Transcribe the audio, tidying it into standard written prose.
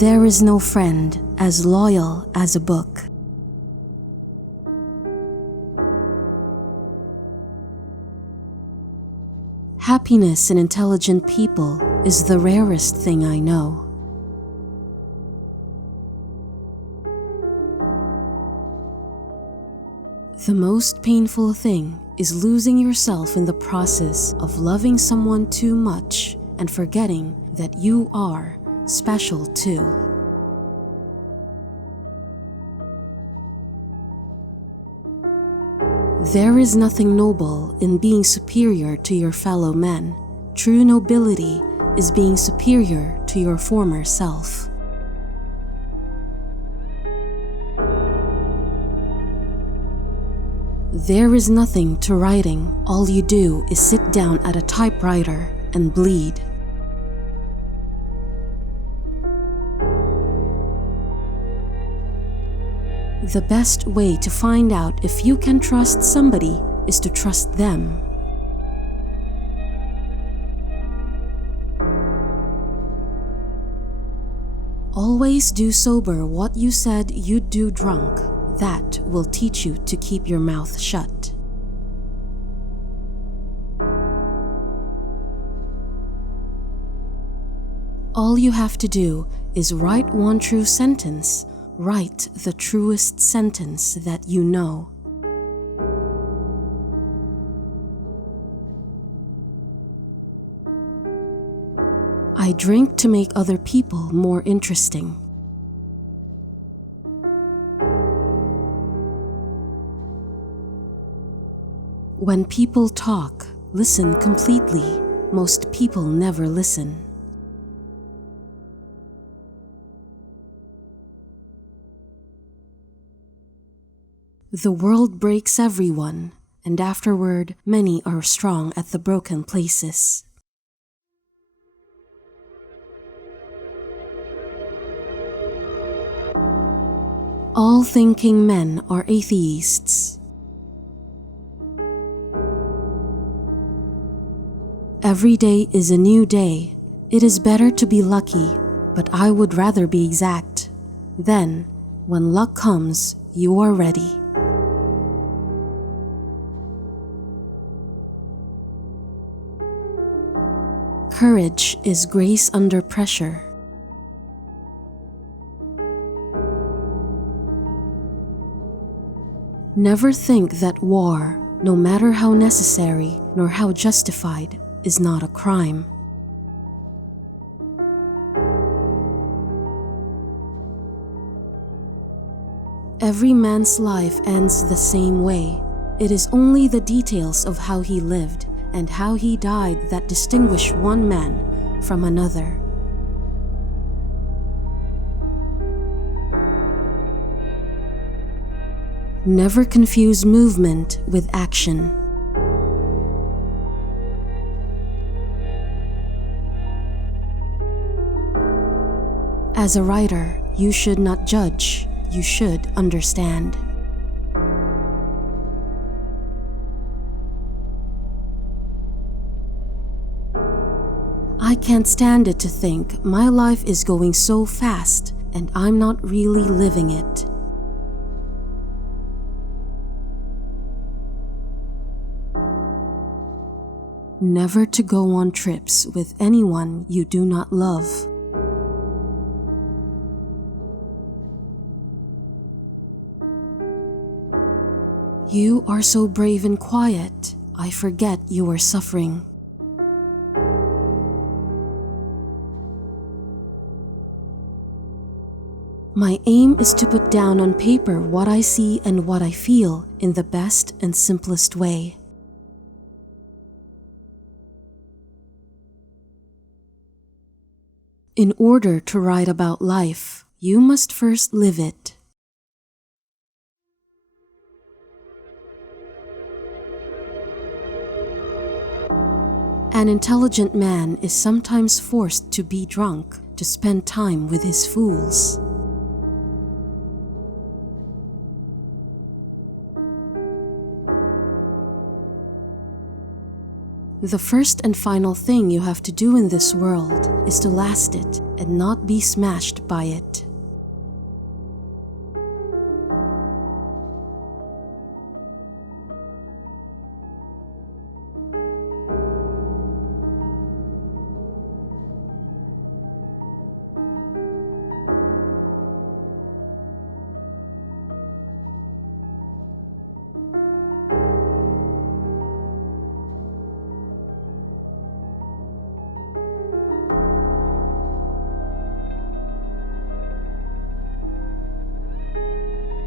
There is no friend as loyal as a book. Happiness in intelligent people is the rarest thing I know. The most painful thing is losing yourself in the process of loving someone too much and forgetting that you are special too. There is nothing noble in being superior to your fellow men. True nobility is being superior to your former self. There is nothing to writing. All you do is sit down at a typewriter and bleed. The best way to find out if you can trust somebody is to trust them. Always do sober what you said you'd do drunk. That will teach you to keep your mouth shut. All you have to do is write one true sentence. Write the truest sentence that you know. I drink to make other people more interesting. When people talk, listen completely. Most people never listen. The world breaks everyone, and afterward, many are strong at the broken places. All thinking men are atheists. Every day is a new day. It is better to be lucky, but I would rather be exact. Then, when luck comes, you are ready. Courage is grace under pressure. Never think that war, no matter how necessary nor how justified, is not a crime. Every man's life ends the same way. It is only the details of how he lived and how he died that distinguish one man from another. Never confuse movement with action. As a writer, you should not judge, you should understand. I can't stand it to think my life is going so fast and I'm not really living it. Never to go on trips with anyone you do not love. You are so brave and quiet, I forget you are suffering. My aim is to put down on paper what I see and what I feel in the best and simplest way. In order to write about life, you must first live it. An intelligent man is sometimes forced to be drunk to spend time with his fools. The first and final thing you have to do in this world is to last it and not be smashed by it.